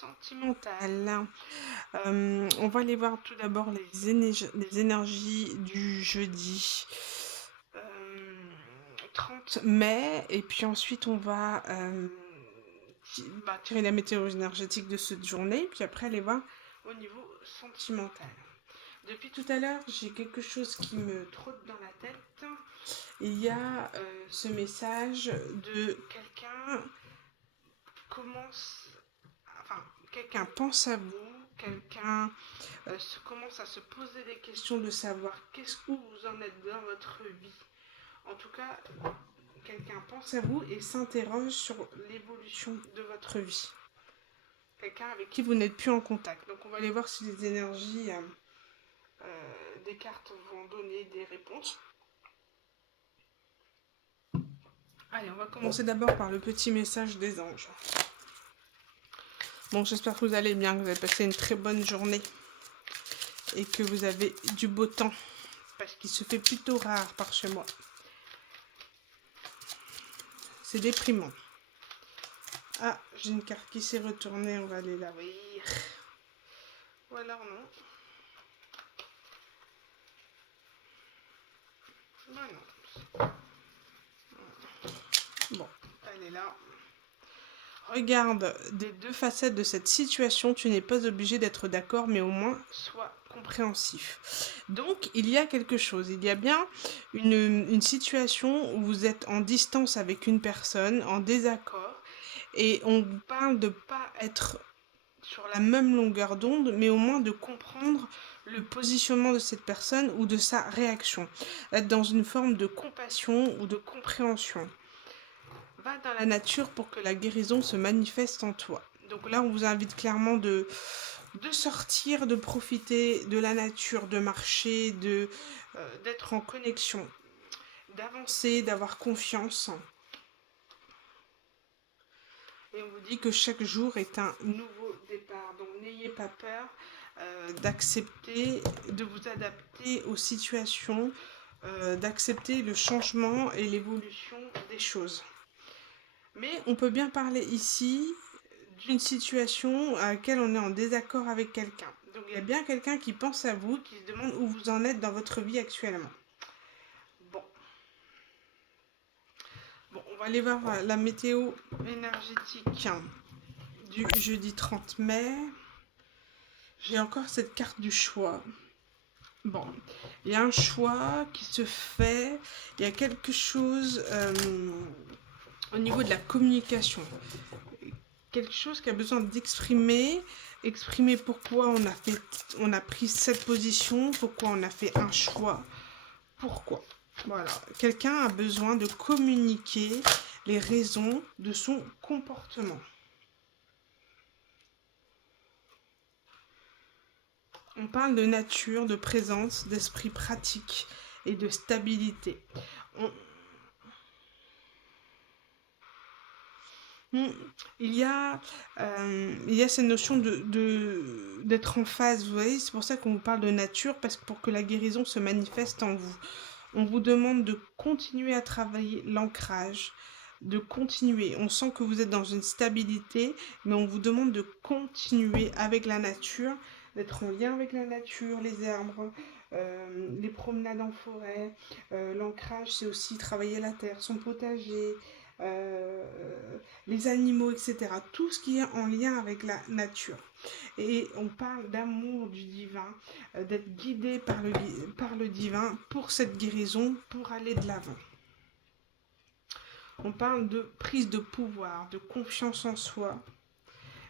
sentimentale. On va aller voir tout d'abord les énergies du jeudi 30 mai, et puis ensuite on va tirer la météo énergétique de cette journée, puis après aller voir au niveau sentimental. Depuis tout à l'heure, j'ai quelque chose qui me trotte dans la tête. Il y a ce message de quelqu'un commence, enfin, quelqu'un pense à vous, quelqu'un commence à se poser des questions de savoir qu'est-ce que vous en êtes dans votre vie. En tout cas, quelqu'un pense à vous et s'interroge sur l'évolution de votre vie. Quelqu'un avec qui vous n'êtes plus en contact. Donc on va aller voir si les énergies des cartes vont donner des réponses. Allez, on va commencer d'abord par le petit message des anges. Bon, j'espère que vous allez bien, que vous avez passé une très bonne journée et que vous avez du beau temps, parce qu'il se fait plutôt rare par chez moi. C'est déprimant. Ah, j'ai une carte qui s'est retournée, on va aller la voir. Ou alors non. Non, non. Bon, elle est là. Regarde des deux facettes de cette situation, tu n'es pas obligé d'être d'accord, mais au moins sois compréhensif. Donc, il y a quelque chose, il y a bien une situation où vous êtes en distance avec une personne, en désaccord, et on vous parle de ne pas être sur la même longueur d'onde, mais au moins de comprendre le positionnement de cette personne ou de sa réaction. Être dans une forme de compassion ou de compréhension. Va dans la nature pour que la guérison se manifeste en toi. Donc là, on vous invite clairement de sortir, de profiter de la nature, de marcher, d'être en connexion, d'avancer, d'avoir confiance. Et on vous dit que chaque jour est un nouveau départ. Donc n'ayez pas peur d'accepter, de vous adapter aux situations, d'accepter le changement et l'évolution des choses. Mais on peut bien parler ici d'une situation à laquelle on est en désaccord avec quelqu'un. Donc il y a bien quelqu'un qui pense à vous, qui se demande où vous en êtes dans votre vie actuellement. Bon, on va aller voir la météo énergétique du jeudi 30 mai. J'ai encore cette carte du choix. Bon, il y a un choix qui se fait, il y a quelque chose au niveau de la communication. Quelque chose qui a besoin d'exprimer, exprimer pourquoi on a pris cette position, pourquoi on a fait un choix, pourquoi. Voilà, quelqu'un a besoin de communiquer les raisons de son comportement. On parle de nature, de présence, d'esprit pratique et de stabilité. Il y a cette notion d'être en phase, vous voyez, c'est pour ça qu'on vous parle de nature, parce que pour que la guérison se manifeste en vous, on vous demande de continuer à travailler l'ancrage, de continuer. On sent que vous êtes dans une stabilité, mais on vous demande de continuer avec la nature, d'être en lien avec la nature, les arbres, les promenades en forêt. L'ancrage, c'est aussi travailler la terre, son potager, euh, les animaux, etc. Tout ce qui est en lien avec la nature. Et on parle d'amour du divin, d'être guidé par le divin pour cette guérison, pour aller de l'avant. On parle de prise de pouvoir, de confiance en soi,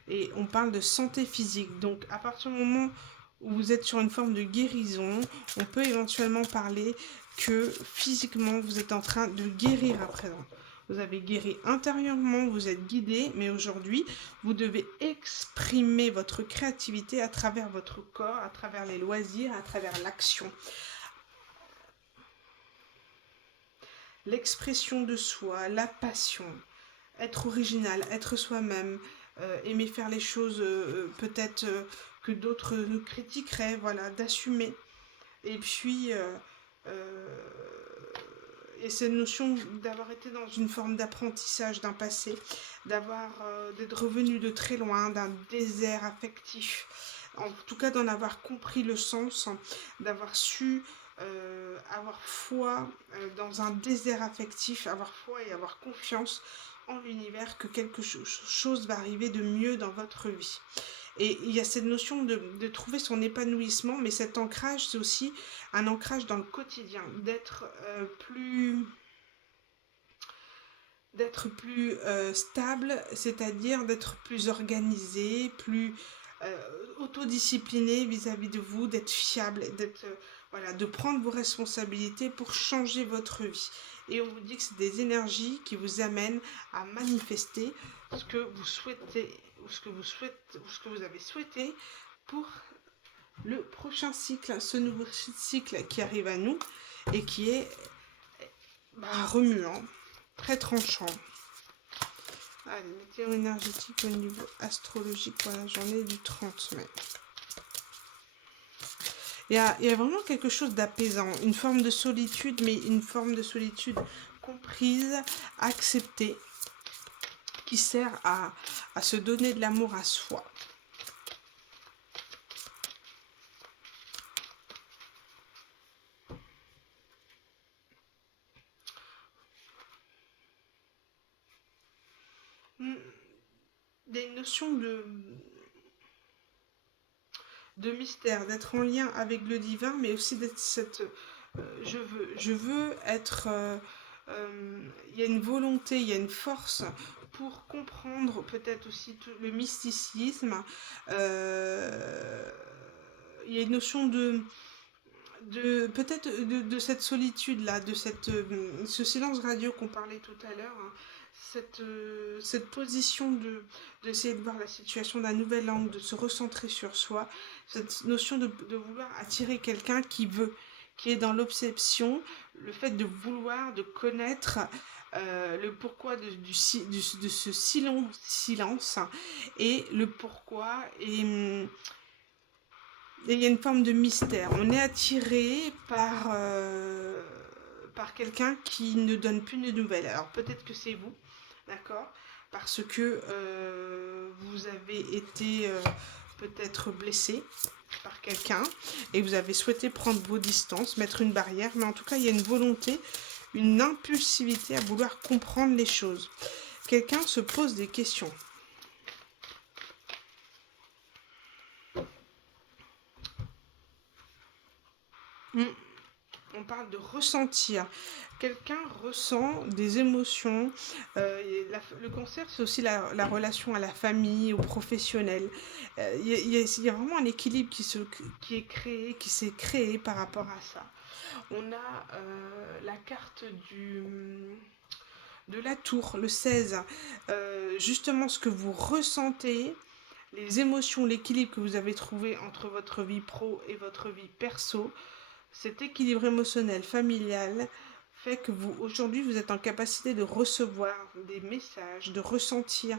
et on parle de santé physique. Donc à partir du moment où vous êtes sur une forme de guérison, on peut éventuellement parler que physiquement vous êtes en train de guérir à présent. Vous avez guéri intérieurement, vous êtes guidé, mais aujourd'hui, vous devez exprimer votre créativité à travers votre corps, à travers les loisirs, à travers l'action. L'expression de soi, la passion, être original, être soi-même, aimer faire les choses peut-être que d'autres nous critiqueraient, voilà, d'assumer. Et puis, et cette notion d'avoir été dans une forme d'apprentissage d'un passé, d'être revenu de très loin, d'un désert affectif, en tout cas d'en avoir compris le sens, d'avoir su avoir foi dans un désert affectif, avoir foi et avoir confiance en l'univers que quelque chose va arriver de mieux dans votre vie. Et il y a cette notion de trouver son épanouissement, mais cet ancrage, c'est aussi un ancrage dans le quotidien, d'être plus stable, c'est-à-dire d'être plus organisé, plus autodiscipliné vis-à-vis de vous, d'être fiable, voilà, de prendre vos responsabilités pour changer votre vie. Et on vous dit que c'est des énergies qui vous amènent à manifester ce que vous souhaitez, ou ce que vous avez souhaité pour le prochain cycle, ce nouveau cycle qui arrive à nous et qui est remuant, très tranchant. Allez, météo énergétique au niveau astrologique pour la journée du 30 mai. Il y a vraiment quelque chose d'apaisant, une forme de solitude, mais une forme de solitude comprise, acceptée, qui sert à se donner de l'amour à soi. Des notions de mystère, d'être en lien avec le divin, mais aussi d'être je veux être... il y a une volonté, il y a une force pour comprendre peut-être aussi tout le mysticisme. Il y a une notion peut-être de cette solitude là, ce silence radio qu'on parlait tout à l'heure, hein, cette position d'essayer de voir la situation d'un nouvel angle, de se recentrer sur soi, cette notion de vouloir attirer quelqu'un qui est dans l'obsession, le fait de vouloir, de connaître le pourquoi de ce silence et le pourquoi et il y a une forme de mystère. On est attiré par quelqu'un qui ne donne plus de nouvelles. Alors peut-être que c'est vous, d'accord, parce que vous avez été peut-être blessé par quelqu'un et vous avez souhaité prendre vos distances, mettre une barrière, mais en tout cas il y a une volonté, une impulsivité à vouloir comprendre les choses. Quelqu'un se pose des questions. On parle de ressentir. Quelqu'un ressent des émotions. Le cancer, c'est aussi la relation à la famille, au professionnel. Il y a vraiment un équilibre qui est créé, qui s'est créé par rapport à ça. On a la carte de la tour, le 16. Justement, ce que vous ressentez, les émotions, l'équilibre que vous avez trouvé entre votre vie pro et votre vie perso, cet équilibre émotionnel, familial, fait que aujourd'hui, vous êtes en capacité de recevoir des messages, de ressentir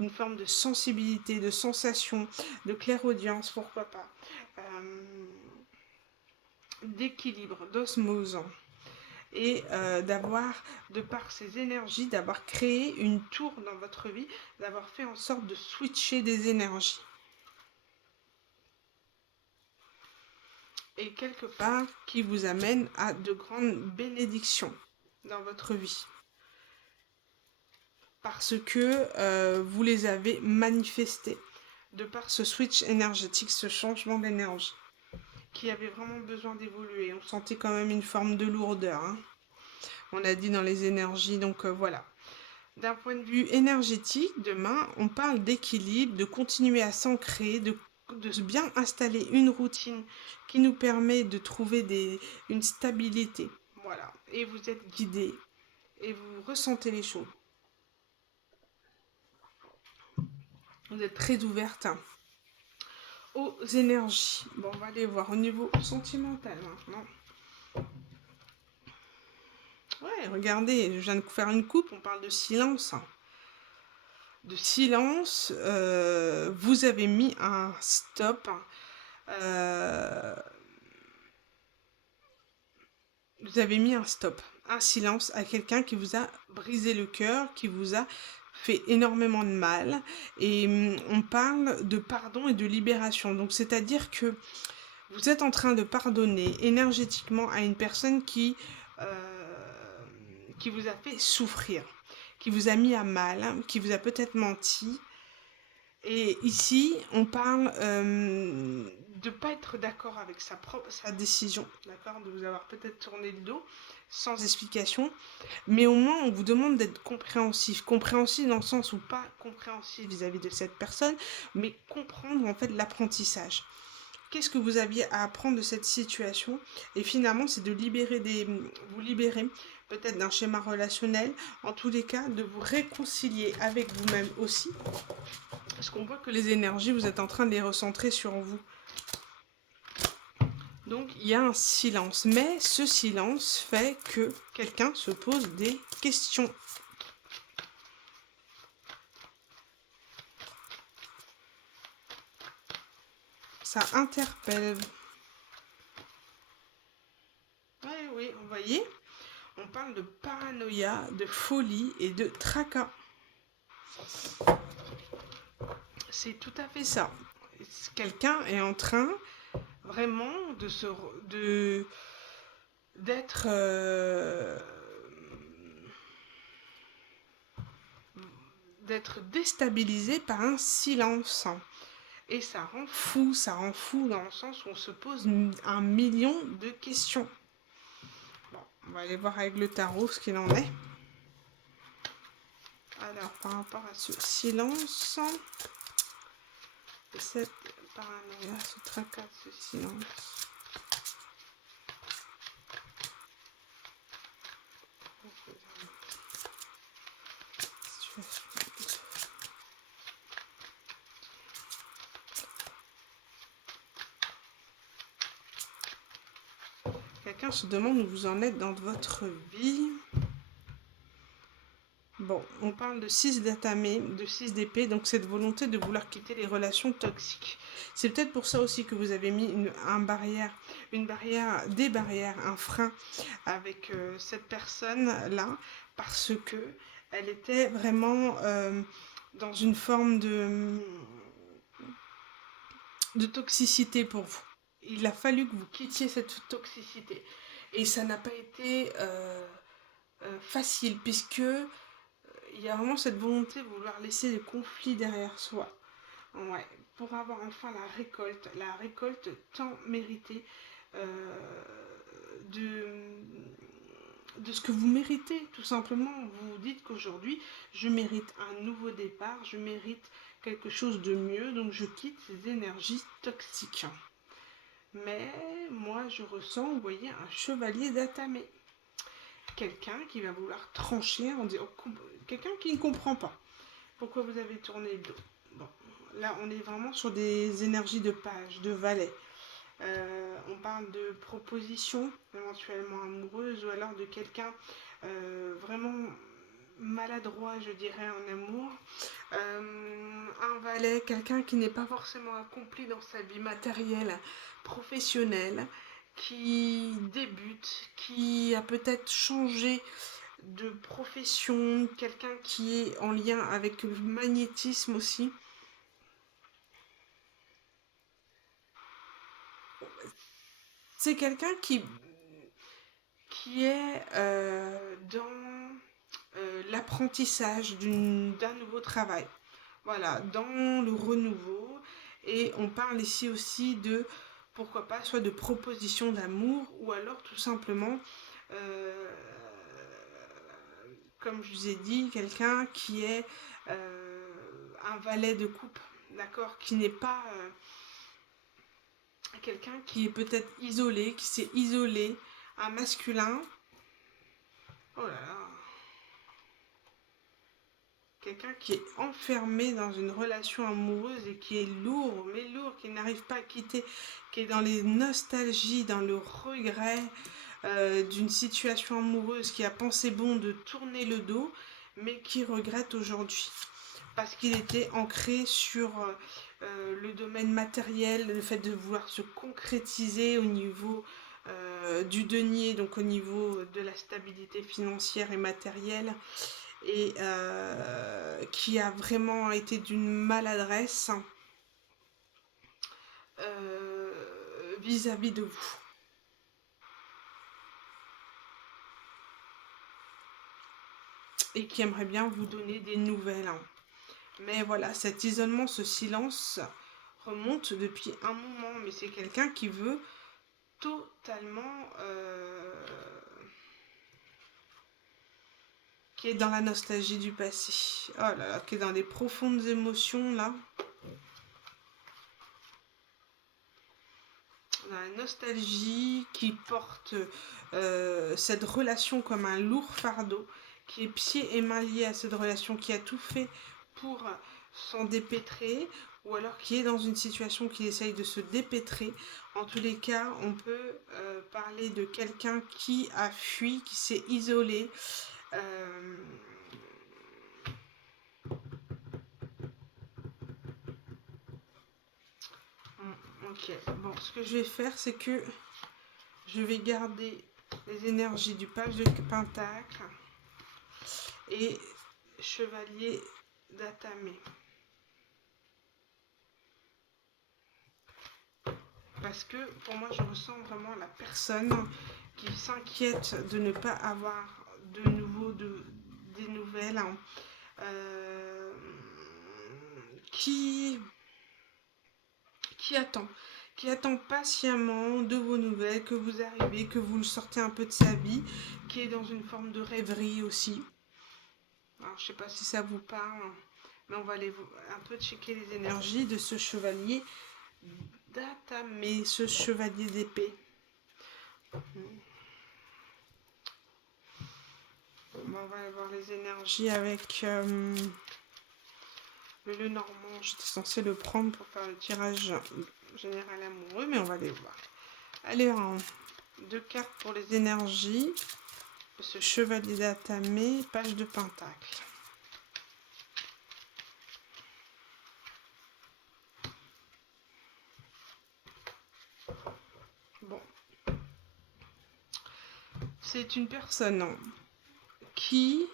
une forme de sensibilité, de sensation, de clairaudience, pourquoi pas, d'équilibre, d'osmose. Et d'avoir, de par ces énergies, d'avoir créé une tour dans votre vie, d'avoir fait en sorte de switcher des énergies. Et quelque part qui vous amène à de grandes bénédictions dans votre vie. Parce que vous les avez manifestées de par ce switch énergétique, ce changement d'énergie qui avait vraiment besoin d'évoluer. On sentait quand même une forme de lourdeur, hein. On a dit dans les énergies, donc voilà. D'un point de vue énergétique, demain, on parle d'équilibre, de continuer à s'ancrer, de bien installer une routine qui nous permet de trouver une stabilité. Voilà. Et vous êtes guidé et vous ressentez les choses. Vous êtes très ouverte aux énergies. Bon, on va aller voir au niveau sentimental maintenant. Ouais, regardez, je viens de faire une coupe, on parle de silence. De silence, vous avez mis un stop. Vous avez mis un stop. un silence à quelqu'un qui vous a brisé le cœur, qui vous a fait énormément de mal. Et on parle de pardon et de libération. Donc c'est-à-dire que vous êtes en train de pardonner énergétiquement à une personne qui vous a fait souffrir, qui vous a mis à mal, qui vous a peut-être menti. Et ici, on parle de ne pas être d'accord avec sa décision, d'accord, de vous avoir peut-être tourné le dos sans explication, mais au moins on vous demande d'être compréhensif. Compréhensif dans le sens où pas compréhensif vis-à-vis de cette personne, mais comprendre en fait l'apprentissage. Qu'est-ce que vous aviez à apprendre de cette situation? Et finalement, c'est de vous libérer peut-être d'un schéma relationnel, en tous les cas, de vous réconcilier avec vous-même aussi, parce qu'on voit que les énergies, vous êtes en train de les recentrer sur vous. Donc, il y a un silence, mais ce silence fait que quelqu'un se pose des questions. Ça interpelle. Ouais, oui, vous voyez, on parle de paranoïa, de folie et de tracas. C'est tout à fait ça. Quelqu'un est en train vraiment d'être d'être déstabilisé par un silence. Et ça rend fou dans le sens où on se pose un million de questions. Bon, on va aller voir avec le tarot ce qu'il en est. Alors, par rapport à ce silence, cette paranoïa, ce tracas, ce silence. Quelqu'un se demande où vous en êtes dans votre vie. Bon, on parle de 6 d'atamé, de 6 d'épée, donc cette volonté de vouloir quitter les relations toxiques. C'est peut-être pour ça aussi que vous avez mis des barrières, un frein avec cette personne-là, parce que elle était vraiment dans une forme de toxicité pour vous. Il a fallu que vous quittiez cette toxicité. Et ça n'a pas été facile, puisque il y a vraiment cette volonté de vouloir laisser le conflit derrière soi. Ouais, pour avoir enfin la récolte tant méritée de, de ce que vous méritez, tout simplement. Vous vous dites qu'aujourd'hui, je mérite un nouveau départ, je mérite quelque chose de mieux, donc je quitte ces énergies toxiques. Mais moi, je ressens, vous voyez, un chevalier d'atamé. Quelqu'un qui va vouloir trancher en disant, quelqu'un qui ne comprend pas pourquoi vous avez tourné le dos. Bon, là, on est vraiment sur des énergies de page, de valet. On parle de proposition éventuellement amoureuse ou alors de quelqu'un vraiment maladroit, je dirais, en amour. Un valet, quelqu'un qui n'est pas forcément accompli dans sa vie matérielle, professionnelle, qui débute, qui a peut-être changé de profession, quelqu'un qui est en lien avec le magnétisme aussi. C'est quelqu'un qui est dans l'apprentissage d'un nouveau travail. Voilà, dans le renouveau. Et on parle ici aussi de, pourquoi pas, soit de proposition d'amour ou alors tout simplement, euh, comme je vous ai dit, quelqu'un qui est un valet de coupe, d'accord, qui n'est pas quelqu'un qui est peut-être isolé, qui s'est isolé, un masculin. Oh là là. Quelqu'un qui est enfermé dans une relation amoureuse et qui est lourd, mais lourd, qui n'arrive pas à quitter, qui est dans les nostalgies, dans le regret d'une situation amoureuse, qui a pensé bon de tourner le dos, mais qui regrette aujourd'hui. Parce qu'il était ancré sur le domaine matériel, le fait de vouloir se concrétiser au niveau du denier, donc au niveau de la stabilité financière et matérielle, et qui a vraiment été d'une maladresse vis-à-vis de vous. Et qui aimerait bien vous donner des nouvelles, hein. Mais voilà, cet isolement, ce silence remonte depuis un moment, mais c'est quelqu'un qui veut totalement... qui est dans la nostalgie du passé. Oh là là, qui est dans des profondes émotions, là. Dans la nostalgie, qui porte cette relation comme un lourd fardeau, qui est pieds et mains liés à cette relation, qui a tout fait pour s'en dépêtrer, ou alors qui est dans une situation qui essaye de se dépêtrer. En tous les cas, on peut parler de quelqu'un qui a fui, qui s'est isolé. Ok, bon, ce que je vais faire, c'est que je vais garder les énergies du page de Pentacle et chevalier d'Atamé. Parce que pour moi, je ressens vraiment la personne qui s'inquiète de ne pas avoir de nouveau des nouvelles, hein, qui attend. Qui attend patiemment de vos nouvelles, que vous arrivez, que vous le sortez un peu de sa vie, qui est dans une forme de rêverie aussi. Alors, je sais pas si ça vous parle, mais on va aller un peu checker les énergies de ce chevalier d'Atamé, ce chevalier d'épée. Bon, on va aller voir les énergies avec le Normand. J'étais censée le prendre pour faire le tirage général amoureux, mais on va les voir. Allez, deux cartes pour les énergies. Ce chevalier d'Atamé, page de Pentacle. Bon. C'est une personne qui,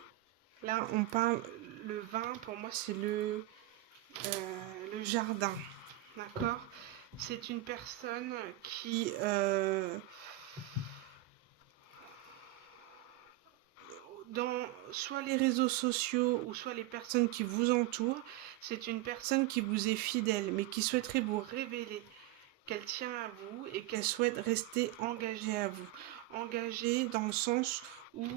là on parle, le vin pour moi c'est le jardin, d'accord. C'est une personne qui dans soit les réseaux sociaux ou soit les personnes qui vous entourent, c'est une personne qui vous est fidèle mais qui souhaiterait vous révéler qu'elle tient à vous et qu'elle souhaite rester engagée à vous. Engagée dans le sens où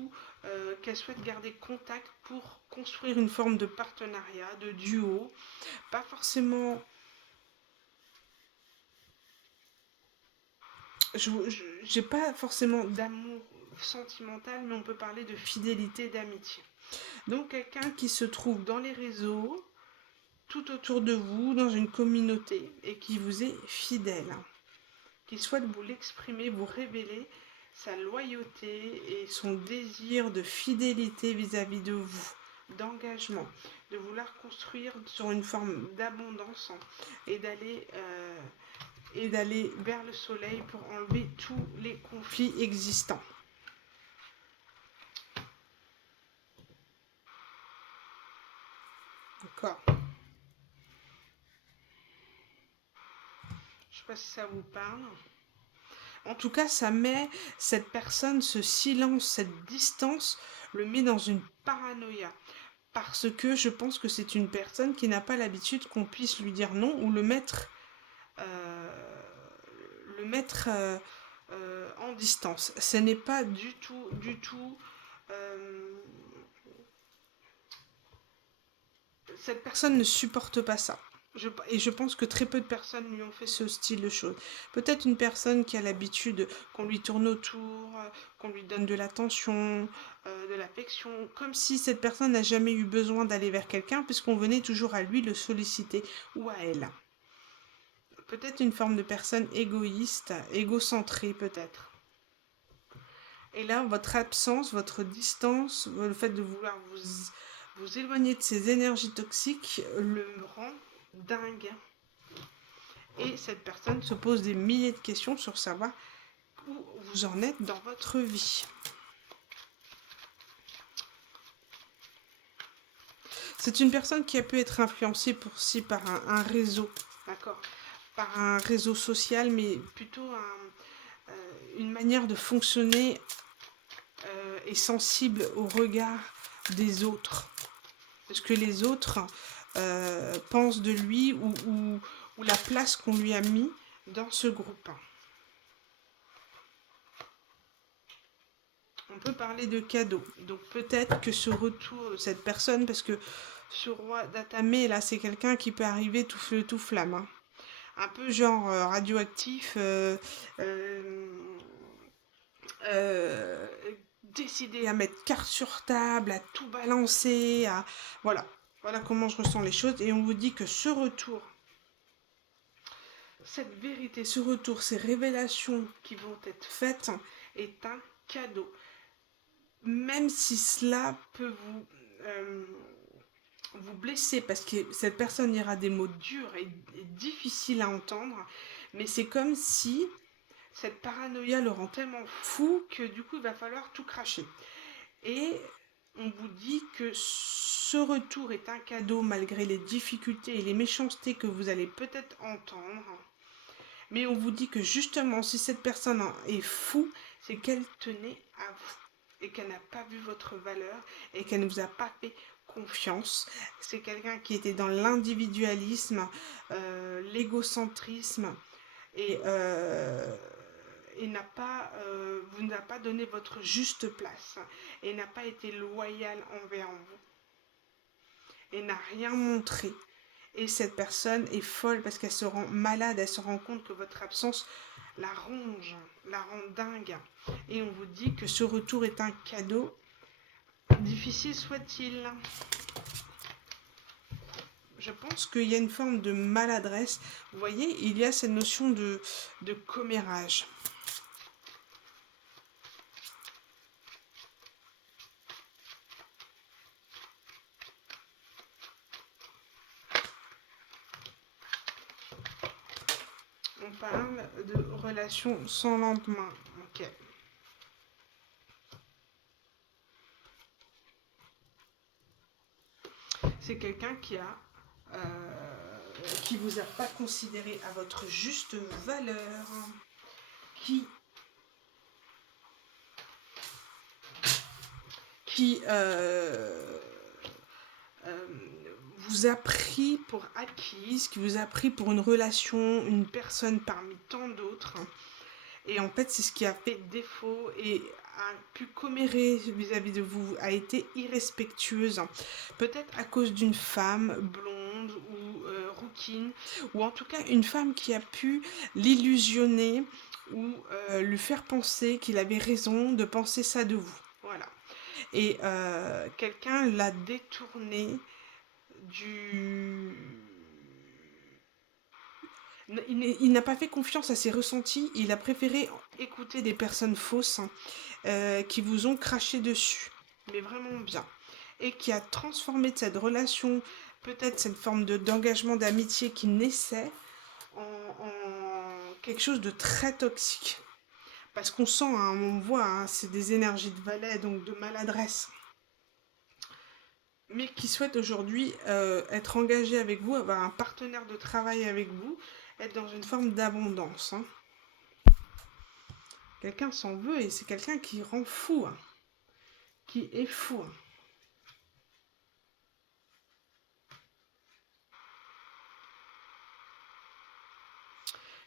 qu'elle souhaite garder contact pour construire une forme de partenariat, de duo. Pas forcément... J'ai pas forcément d'amour sentimental, mais on peut parler de fidélité, d'amitié. Donc quelqu'un qui se trouve dans les réseaux, tout autour de vous, dans une communauté, et qui vous est fidèle, qui souhaite vous l'exprimer, vous révéler sa loyauté et son désir de fidélité vis-à-vis de vous, d'engagement, de vouloir construire sur une forme d'abondance et d'aller vers le soleil pour enlever tous les conflits existants. D'accord. Je ne sais pas si ça vous parle. En tout cas, ça met cette personne, ce silence, cette distance, le met dans une paranoïa. Parce que je pense que c'est une personne qui n'a pas l'habitude qu'on puisse lui dire non ou le mettre en distance. Ce n'est pas du tout... cette personne ne supporte pas ça. Et je pense que très peu de personnes lui ont fait ce style de choses. Peut-être une personne qui a l'habitude qu'on lui tourne autour, qu'on lui donne de l'attention, de l'affection, comme si cette personne n'a jamais eu besoin d'aller vers quelqu'un puisqu'on venait toujours à lui le solliciter ou à elle. Peut-être une forme de personne égoïste, égocentrée peut-être. Et là, votre absence, votre distance, le fait de vouloir vous éloigner de ces énergies toxiques le rend dingue. Et cette personne se pose des milliers de questions sur savoir où vous en êtes dans votre vie. C'est une personne qui a pu être influencée par un réseau, d'accord, par un réseau social, mais plutôt une manière de fonctionner est sensible au regard des autres. Ce que les autres pensent de lui ou la place qu'on lui a mis dans ce groupe. On peut parler de cadeau. Donc peut-être que ce retour de cette personne, parce que ce roi d'Atamé, là, c'est quelqu'un qui peut arriver tout feu, tout flamme. Hein. Un peu genre radioactif, euh, décidé à mettre carte sur table, à tout balancer, à... Voilà. Voilà comment je ressens les choses. Et on vous dit que ce retour, cette vérité, ce retour, ces révélations qui vont être faites est un cadeau. Même si cela peut vous blesser, parce que cette personne ira des mots durs et difficiles à entendre, mais c'est comme si cette paranoïa le rend tellement fou que du coup il va falloir tout cracher. Et on vous dit que ce retour est un cadeau malgré les difficultés et les méchancetés que vous allez peut-être entendre. Mais on vous dit que justement, si cette personne est fou, c'est qu'elle tenait à vous et qu'elle n'a pas vu votre valeur et qu'elle ne vous a pas fait confiance. C'est quelqu'un qui était dans l'individualisme, l'égocentrisme et vous n'a pas donné votre juste place et n'a pas été loyal envers vous et n'a rien montré. Et cette personne est folle parce qu'elle se rend malade, elle se rend compte que votre absence la ronge, la rend dingue. Et on vous dit que ce retour est un cadeau, difficile soit-il. Je pense qu'il y a une forme de maladresse. Vous voyez, il y a cette notion de commérage. On parle de relations sans lendemain. Ok. C'est quelqu'un qui vous a pas considéré à votre juste valeur, qui vous a pris pour acquise, qui vous a pris pour une relation, une personne parmi tant d'autres. Et en fait, c'est ce qui a fait défaut et a pu commérer vis-à-vis de vous, a été irrespectueuse. Peut-être à cause d'une femme blonde ou rouquine, ou en tout cas une femme qui a pu l'illusionner ou lui faire penser qu'il avait raison de penser ça de vous. Voilà. Et quelqu'un l'a détourné du... Il n'a pas fait confiance à ses ressentis, il a préféré écouter des personnes fausses qui vous ont craché dessus, mais vraiment bien, et qui a transformé cette relation, peut-être cette forme d'engagement, d'amitié qu'il naissait, en quelque chose de très toxique. Parce qu'on sent, hein, on voit, hein, c'est des énergies de valet, donc de maladresse. Mais qui souhaite aujourd'hui être engagé avec vous, avoir un partenaire de travail avec vous, être dans une forme d'abondance. Hein. Quelqu'un s'en veut et c'est quelqu'un qui rend fou, hein, qui est fou. Hein.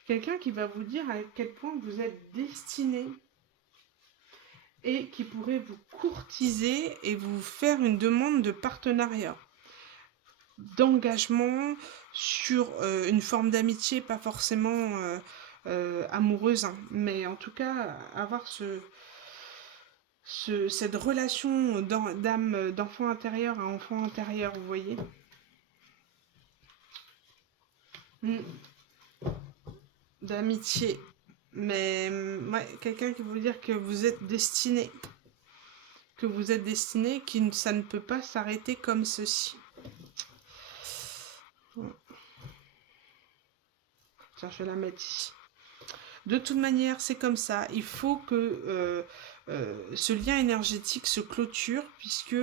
Quelqu'un qui va vous dire à quel point vous êtes destiné et qui pourrait vous courtiser et vous faire une demande de partenariat, d'engagement sur une forme d'amitié, pas forcément amoureuse, hein, mais en tout cas avoir cette relation d'âme, d'enfant intérieur à enfant intérieur, vous voyez. D'amitié. Mais ouais, quelqu'un qui veut dire que vous êtes destiné. Que vous êtes destiné, ça ne peut pas s'arrêter comme ceci. Tiens, je vais la mettre ici. De toute manière, c'est comme ça. Il faut que ce lien énergétique se clôture, puisque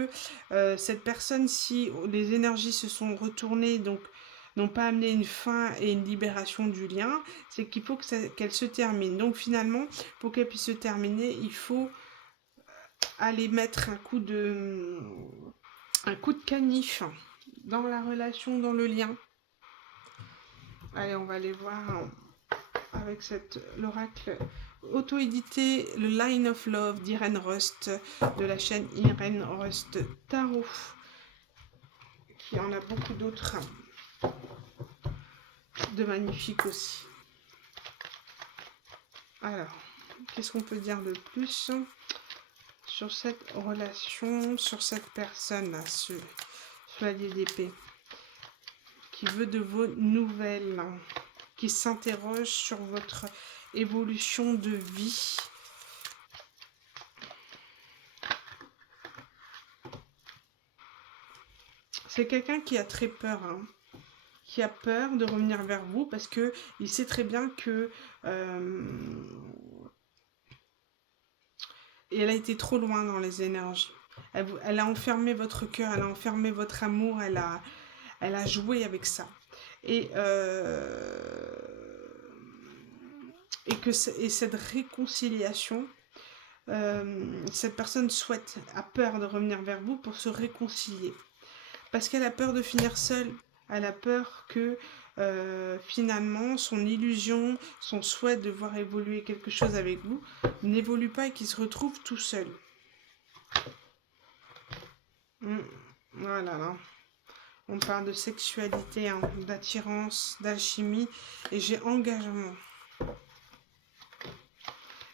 cette personne, si les énergies se sont retournées, donc n'ont pas amené une fin et une libération du lien, c'est qu'il faut que qu'elle se termine. Donc finalement, pour qu'elle puisse se terminer, il faut aller mettre un coup de canif dans la relation, dans le lien. Allez, on va aller voir avec l'oracle auto-édité, le Line of Love d'Irene Rust, de la chaîne Irene Rust Tarot, qui en a beaucoup d'autres de magnifiques aussi. Alors, qu'est-ce qu'on peut dire de plus sur cette relation, sur cette personne, ce chevalier d'épée, qui veut de vos nouvelles, qui s'interroge sur votre évolution de vie. C'est quelqu'un qui a très peur, qui a peur de revenir vers vous parce que il sait très bien que elle a été trop loin dans les énergies. Elle a enfermé votre cœur, elle a enfermé votre amour, elle a joué avec ça. Et cette réconciliation, cette personne a peur de revenir vers vous pour se réconcilier. Parce qu'elle a peur de finir seule. Elle a peur que finalement son illusion, son souhait de voir évoluer quelque chose avec vous n'évolue pas et qu'il se retrouve tout seul. Voilà, là. On parle de sexualité, hein, d'attirance, d'alchimie, et j'ai engagement.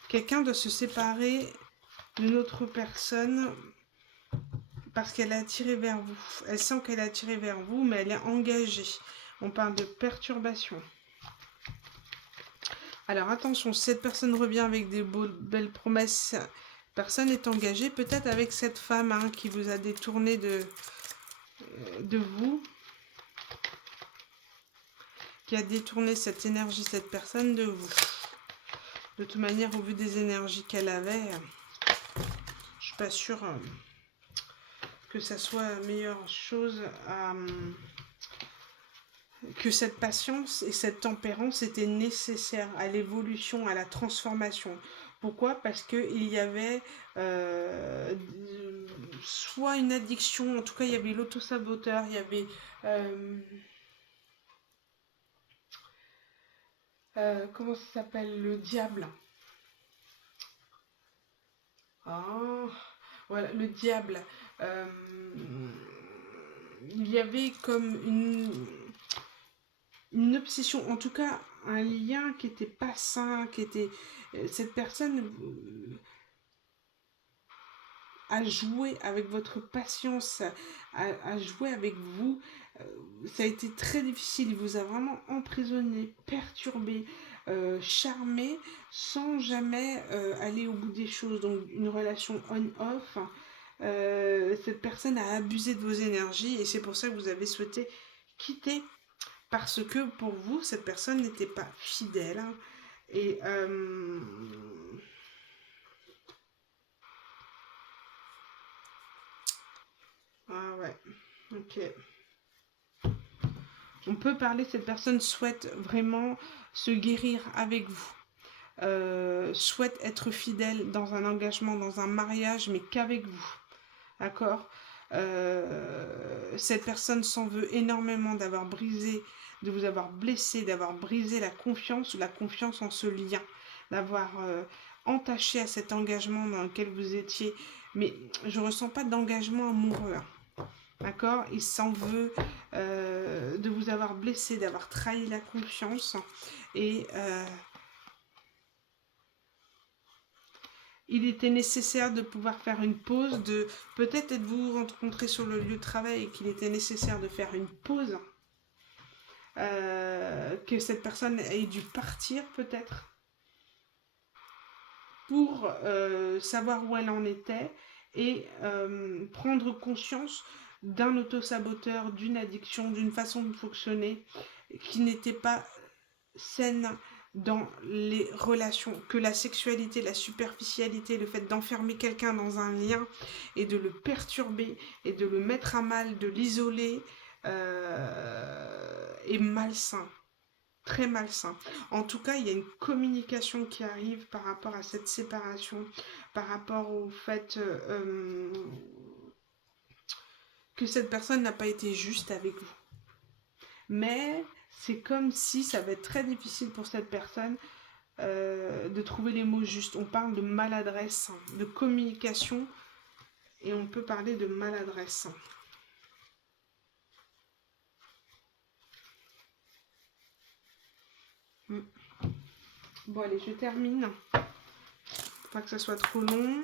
Quelqu'un doit se séparer d'une autre personne parce qu'elle est attirée vers vous. Elle sent qu'elle est attirée vers vous, mais elle est engagée. On parle de perturbation. Alors attention, si cette personne revient avec des belles promesses, personne est engagée, peut-être avec cette femme qui vous a détourné de vous, qui a détourné cette énergie, cette personne de vous. De toute manière, au vu des énergies qu'elle avait, je suis pas sûre que ça soit la meilleure chose que cette patience et cette tempérance étaient nécessaires à l'évolution, à la transformation. Pourquoi? Parce qu'il y avait soit une addiction, en tout cas il y avait l'autosaboteur, il y avait comment ça s'appelle, le diable. Voilà, le diable. Il y avait comme une obsession, en tout cas un lien qui était pas sain, qui était cette personne a joué avec votre patience, a joué avec vous. Ça a été très difficile, il vous a vraiment emprisonné, perturbé, charmé, sans jamais aller au bout des choses. Donc une relation on-off. Cette personne a abusé de vos énergies et c'est pour ça que vous avez souhaité quitter, parce que pour vous, cette personne n'était pas fidèle. Et ah ouais, ok. On peut parler, cette personne souhaite vraiment se guérir avec vous. Souhaite être fidèle dans un engagement, dans un mariage, mais qu'avec vous. D'accord? Cette personne s'en veut énormément d'avoir brisé, de vous avoir blessé, d'avoir brisé la confiance en ce lien, d'avoir entaché à cet engagement dans lequel vous étiez. Mais je ne ressens pas d'engagement amoureux. D'accord? Il s'en veut de vous avoir blessé, d'avoir trahi la confiance. Et il était nécessaire de pouvoir faire une pause, de peut-être êtes-vous rencontrés sur le lieu de travail et qu'il était nécessaire de faire une pause, que cette personne ait dû partir peut-être pour savoir où elle en était et prendre conscience d'un autosaboteur, d'une addiction, d'une façon de fonctionner qui n'était pas saine, dans les relations, que la sexualité, la superficialité, le fait d'enfermer quelqu'un dans un lien et de le perturber et de le mettre à mal, de l'isoler, est malsain, très malsain. En tout cas, il y a une communication qui arrive par rapport à cette séparation, par rapport au fait que cette personne n'a pas été juste avec vous. Mais c'est comme si ça va être très difficile pour cette personne de trouver les mots justes. On parle de maladresse, de communication, et on peut parler de maladresse. Bon allez, je termine. Faut pas que ça soit trop long.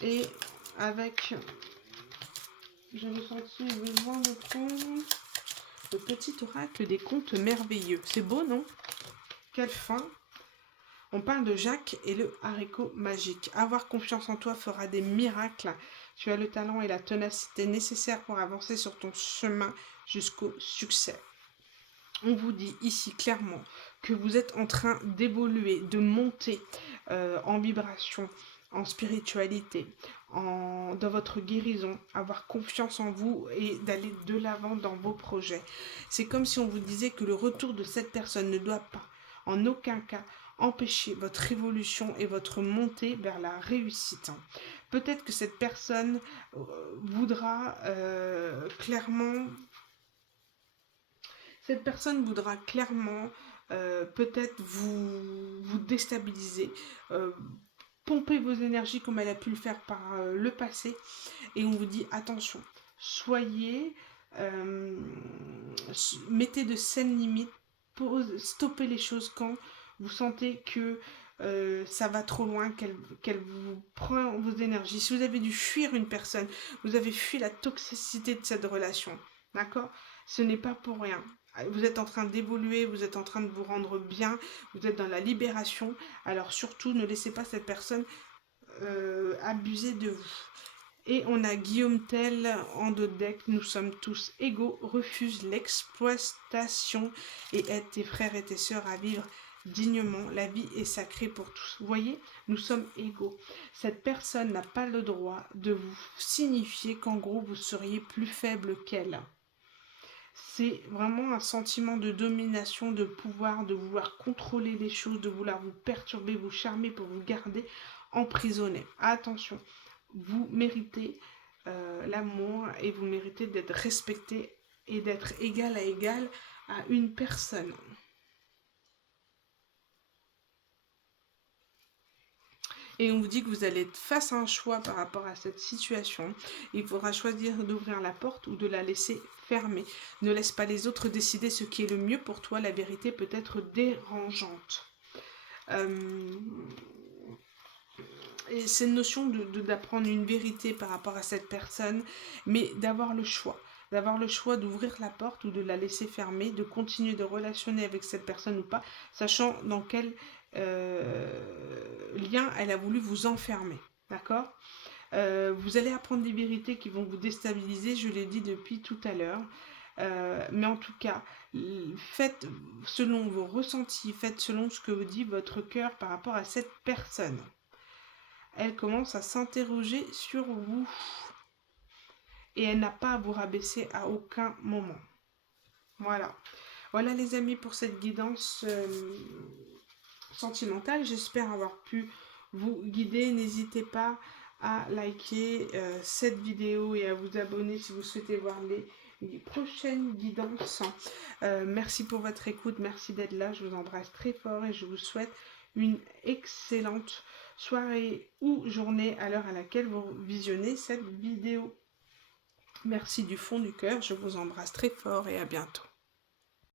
Et avec... J'avais senti le besoin de prendre le petit oracle des contes merveilleux. C'est beau, non? Quelle fin! On parle de Jacques et le haricot magique. Avoir confiance en toi fera des miracles. Tu as le talent et la ténacité nécessaires pour avancer sur ton chemin jusqu'au succès. On vous dit ici clairement que vous êtes en train d'évoluer, de monter en vibration, en spiritualité, dans votre guérison, avoir confiance en vous et d'aller de l'avant dans vos projets. C'est comme si on vous disait que le retour de cette personne ne doit pas, en aucun cas, empêcher votre évolution et votre montée vers la réussite. Peut-être que cette personne voudra clairement... Cette personne voudra clairement peut-être vous déstabiliser, pomper vos énergies comme elle a pu le faire par le passé. Et on vous dit attention, soyez, mettez de saines limites, stoppez les choses quand vous sentez que ça va trop loin, qu'elle vous prend vos énergies. Si vous avez dû fuir une personne, vous avez fui la toxicité de cette relation, d'accord? Ce n'est pas pour rien. Vous êtes en train d'évoluer, vous êtes en train de vous rendre bien, vous êtes dans la libération. Alors surtout, ne laissez pas cette personne abuser de vous. Et on a Guillaume Tell en dos de deck. Nous sommes tous égaux, refuse l'exploitation et aide tes frères et tes sœurs à vivre dignement. La vie est sacrée pour tous. Vous voyez, nous sommes égaux. Cette personne n'a pas le droit de vous signifier qu'en gros vous seriez plus faible qu'elle. C'est vraiment un sentiment de domination, de pouvoir, de vouloir contrôler les choses, de vouloir vous perturber, vous charmer pour vous garder emprisonné. Attention, vous méritez l'amour et vous méritez d'être respecté et d'être égal à une personne. Et on vous dit que vous allez être face à un choix par rapport à cette situation. Il faudra choisir d'ouvrir la porte ou de la laisser fermée. Ne laisse pas les autres décider ce qui est le mieux pour toi. La vérité peut être dérangeante. Et c'est une notion d'apprendre une vérité par rapport à cette personne, mais d'avoir le choix. D'avoir le choix d'ouvrir la porte ou de la laisser fermer, de continuer de relationner avec cette personne ou pas, sachant dans quel lien elle a voulu vous enfermer. D'accord ? Vous allez apprendre des vérités qui vont vous déstabiliser, je l'ai dit depuis tout à l'heure. Mais en tout cas, faites selon vos ressentis, faites selon ce que vous dit votre cœur par rapport à cette personne. Elle commence à s'interroger sur vous. Et elle n'a pas à vous rabaisser à aucun moment. Voilà. Voilà les amis pour cette guidance sentimentale. J'espère avoir pu vous guider. N'hésitez pas à liker cette vidéo et à vous abonner si vous souhaitez voir les prochaines guidances. Merci pour votre écoute. Merci d'être là. Je vous embrasse très fort et je vous souhaite une excellente soirée ou journée à l'heure à laquelle vous visionnez cette vidéo. Merci du fond du cœur, je vous embrasse très fort et à bientôt.